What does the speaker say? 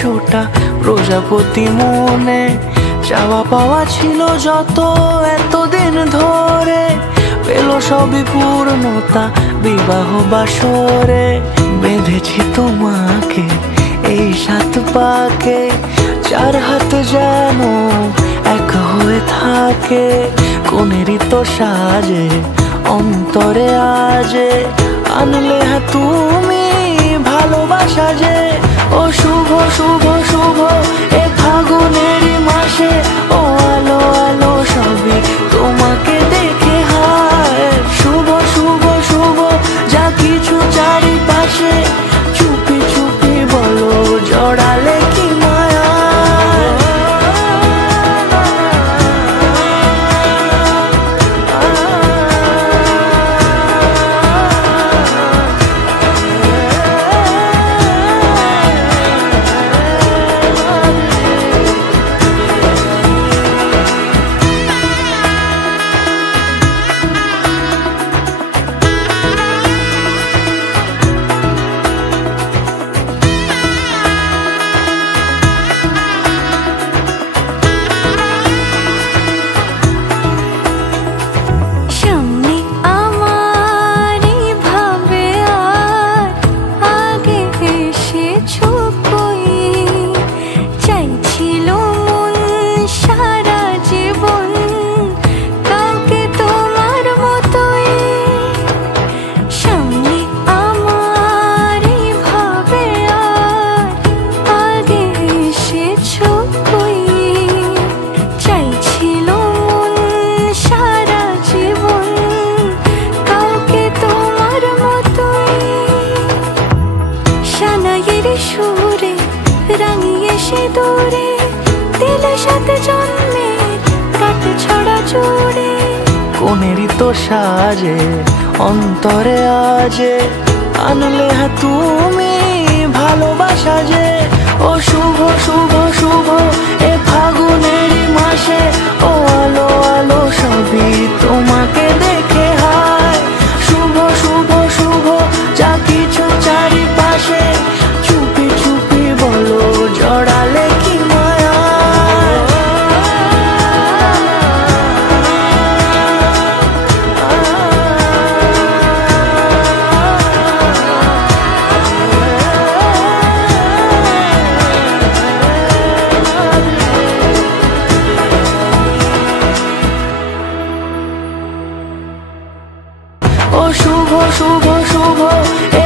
100টা প্রজাপতি মনে, চাওয়া পাওয়া ছিল যত এতদিন ধরে, পেল সবই পূর্ণতা বিবাহ বাসরে। বেঁধেছি তোমাকে এই 7 পাকে, 4 হাত যেন এক হয়ে থাকে। কোনেরই তো সাজে অন্তরে আজে, আনলে হ্যাঁ তুমি ভালোবাসা যে। ও শুভ শুভ শুভ এ ফাগুনেরই মাসে, ও আলো আলো সবই তোমাকে দেখে হায়। শুভ শুভ শুভ যা কিছু চারিপাশে, চুপি চুপি বলো জড়ালে কি মায়া। সুরে রাঙিয়ে সে দূরে দিল 7 জন্মের কাট ছড়া জুড়ে। কোনেরই তো সাজে অন্তরে আজে, আনলে হ্যাঁ তুমি ভালোবাসা যে। ও শুভ শুভ শুভ এ ফাগুনেরই মাসে, ও আলো আলো সবই তোমাকে দেখে হায়। শুভ শুভ শুভ যা কিছু চারিপাশে, চুপি চুপি বলো জড়ালে কি মায়া। ও শুভ শুভ শুভ এ